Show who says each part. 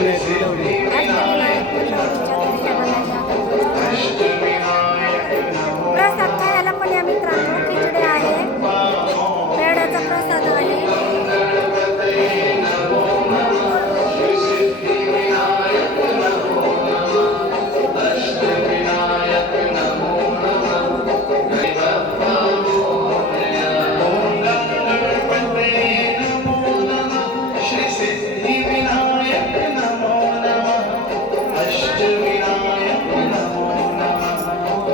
Speaker 1: Gracias.
Speaker 2: Shri Ramayana Namo Namo